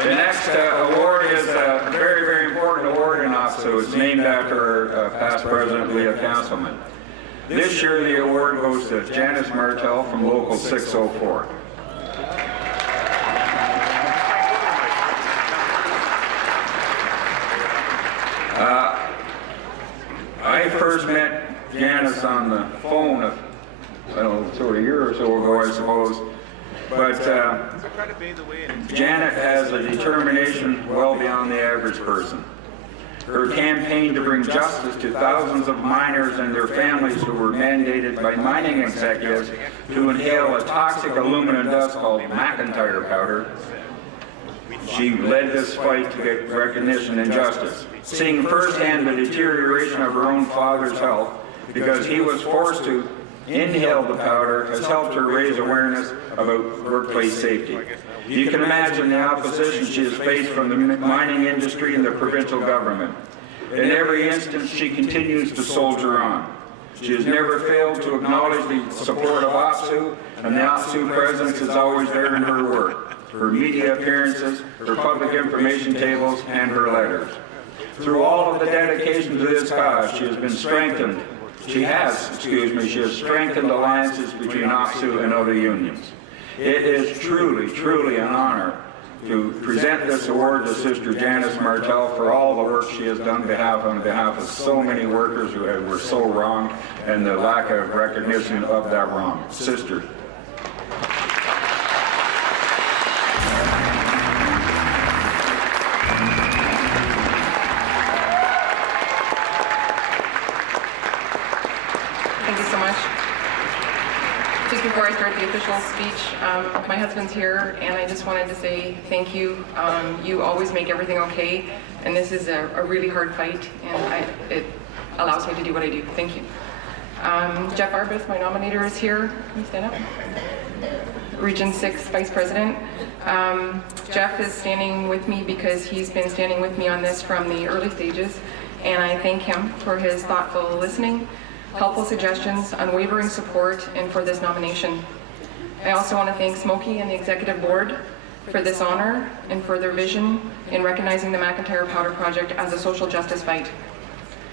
The next award is a very, very important award in OPSEU. It's named after past President Leah Casselman. This year the award goes to Janice Martel from Local 604. I first met Janice on the phone, I don't know, sort of a year or so ago, I suppose. But Janet has a determination well beyond the average person. Her campaign to bring justice to thousands of miners and their families who were mandated by mining executives to inhale a toxic aluminum dust called McIntyre powder. She led this fight to get recognition and justice, seeing firsthand the deterioration of her own father's health because he was forced to inhale the powder has helped her raise awareness about workplace safety. You can imagine the opposition she has faced from the mining industry and the provincial government. In every instance, she continues to soldier on. She has never failed to acknowledge the support of OPSEU, and the OPSEU presence is always there in her work, her media appearances, her public information tables, and her letters. Through all of the dedication to this cause, she has been strengthened. She has strengthened alliances between OPSEU and other unions. It is truly, truly an honor to present this award to Sister Janice Martel for all the work she has done on behalf of so many workers who were so wrong and the lack of recognition of that wrong. Sister. Thank you so much. Just before I start the official speech, my husband's here, and I just wanted to say thank you. You always make everything okay, and this is a really hard fight, and it allows me to do what I do. Thank you. Jeff Arbus, my nominator, is here. Can you stand up? Region 6 Vice President. Jeff is standing with me because he's been standing with me on this from the early stages, and I thank him for his thoughtful listening, helpful suggestions, unwavering support, and for this nomination. I also want to thank Smokey and the Executive Board for this honor and for their vision in recognizing the McIntyre Powder Project as a social justice fight.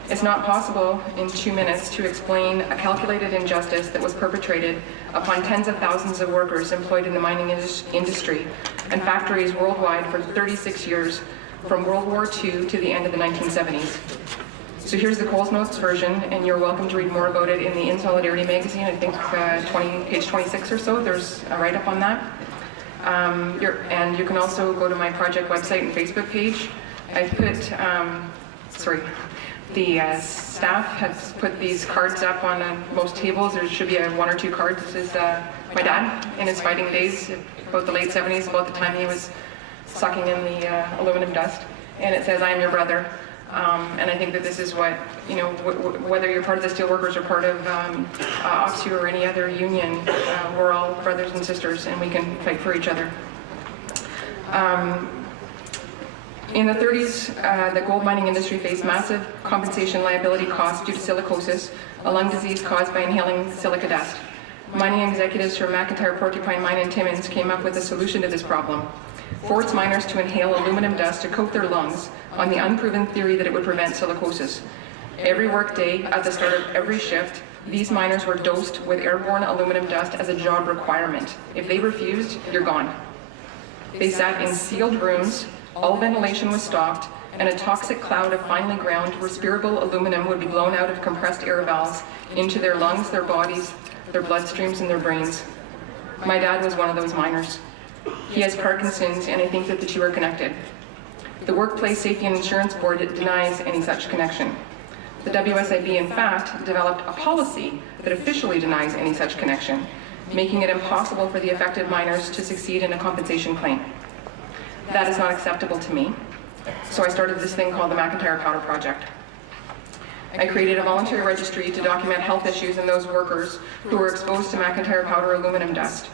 It's not possible in 2 minutes to explain a calculated injustice that was perpetrated upon tens of thousands of workers employed in the mining industry and factories worldwide for 36 years, from World War II to the end of the 1970s. So here's the Coles Notes version, and you're welcome to read more about it in the In Solidarity magazine. I think page 26 or so, there's a write-up on that. And you can also go to my project website and Facebook page. I've put, the staff has put these cards up on most tables. There should be 1 or 2 cards. This is my dad in his fighting days, about the late 70s, about the time he was sucking in the aluminum dust. And it says, "I am your brother." And I think that this is what, whether you're part of the Steelworkers or part of OPSEU or any other union, we're all brothers and sisters, and we can fight for each other. In the 30s, the gold mining industry faced massive compensation liability costs due to silicosis, a lung disease caused by inhaling silica dust. Mining executives from McIntyre Porcupine Mine in Timmins came up with a solution to this problem: force miners to inhale aluminum dust to coat their lungs on the unproven theory that it would prevent silicosis. Every workday, at the start of every shift, these miners were dosed with airborne aluminum dust as a job requirement. If they refused, you're gone. They sat in sealed rooms, all ventilation was stopped, and a toxic cloud of finely ground, respirable aluminum would be blown out of compressed air valves into their lungs, their bodies, their bloodstreams, and their brains. My dad was one of those miners. He has Parkinson's, and I think that the two are connected. The Workplace Safety and Insurance Board denies any such connection. The WSIB, in fact, developed a policy that officially denies any such connection, making it impossible for the affected miners to succeed in a compensation claim. That is not acceptable to me, so I started this thing called the McIntyre Powder Project. I created a voluntary registry to document health issues in those workers who were exposed to McIntyre powder aluminum dust.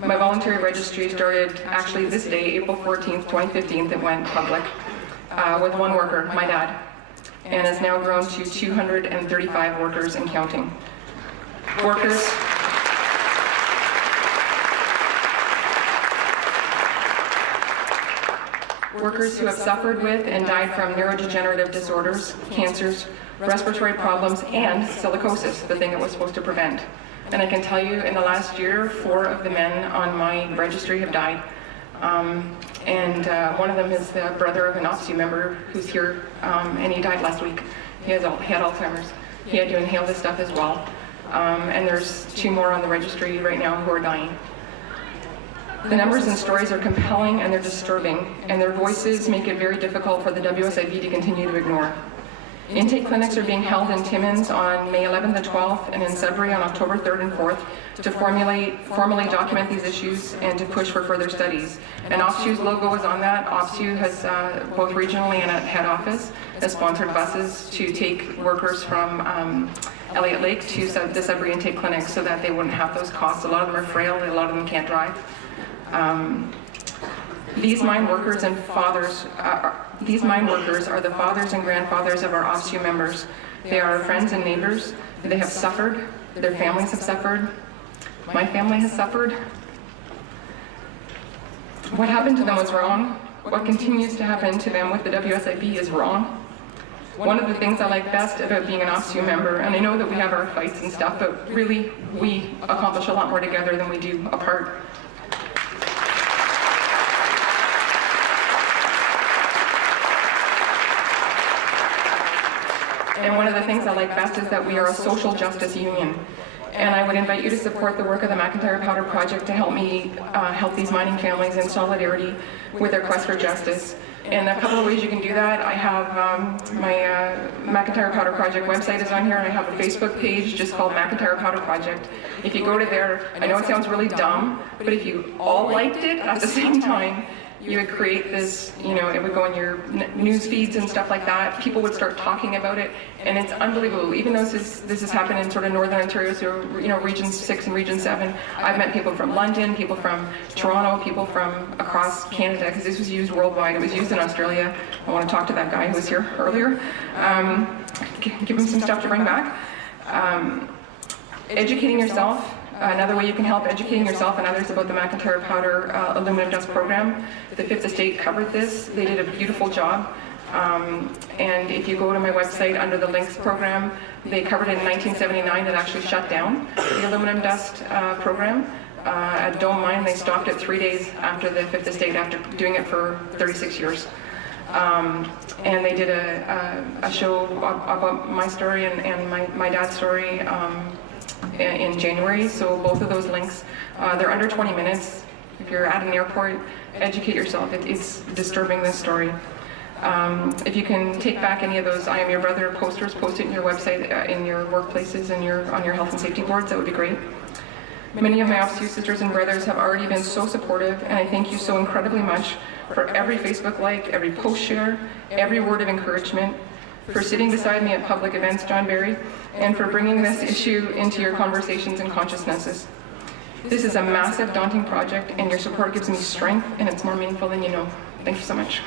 My voluntary registry started actually this day, April 14th, 2015, that went public with one worker, my dad, and has now grown to 235 workers and counting. workers who have suffered with and died from neurodegenerative disorders, cancers, respiratory problems, and silicosis, the thing that was supposed to prevent. And I can tell you, in the last year, 4 of the men on my registry have died. One of them is the brother of an OPSEU member who's here, and he died last week. He had Alzheimer's. He had to inhale this stuff as well. And there's 2 more on the registry right now who are dying. The numbers and stories are compelling and they're disturbing, and their voices make it very difficult for the WSIB to continue to ignore. Intake clinics are being held in Timmins on May 11th and 12th, and in Sudbury on October 3rd and 4th to formally document these issues and to push for further studies. And OPSEU's logo is on that. OPSEU has, both regionally and at head office, has sponsored buses to take workers from Elliott Lake to the Sudbury intake clinic so that they wouldn't have those costs. A lot of them are frail, a lot of them can't drive. These mine workers are the fathers and grandfathers of our OPSEU members. They are our friends and neighbors. They have suffered. Their families have suffered. My family has suffered. What happened to them was wrong. What continues to happen to them with the WSIB is wrong. One of the things I like best about being an OPSEU member, and I know that we have our fights and stuff, but really we accomplish a lot more together than we do apart. And one of the things I like best is that we are a social justice union. And I would invite you to support the work of the McIntyre Powder Project to help me help these mining families in solidarity with their quest for justice. And a couple of ways you can do that. I have my McIntyre Powder Project website is on here, and I have a Facebook page just called McIntyre Powder Project. If you go to there, I know it sounds really dumb, but if you all liked it at the same time, you would create this, it would go in your news feeds and stuff like that. People would start talking about it, and it's unbelievable. Even though this has happened in sort of Northern Ontario, so Region 6 and Region 7, I've met people from London, people from Toronto, people from across Canada, because this was used worldwide. It was used in Australia. I want to talk to that guy who was here earlier. Give him some stuff to bring back. Educating yourself. Another way you can help educating yourself and others about the McIntyre Powder Aluminum Dust Program. The 5th Estate covered this. They did a beautiful job. And if you go to my website under the links program, they covered it in 1979 and actually shut down the aluminum dust program. At Dome Mine, they stopped it 3 days after the 5th Estate, after doing it for 36 years. And they did a show about my story and my dad's story in January, so both of those links, they're under 20 minutes. If you're at an airport, educate yourself. It's disturbing, this story. If you can take back any of those I Am Your Brother posters, post it in your website, in your workplaces, and on your health and safety boards, that would be great. Many of my OPSEU sisters and brothers have already been so supportive, and I thank you so incredibly much for every Facebook like, every post share, every word of encouragement, for sitting beside me at public events, John Barry, and for bringing this issue into your conversations and consciousnesses. This is a massive, daunting project, and your support gives me strength, and it's more meaningful than you know. Thank you so much.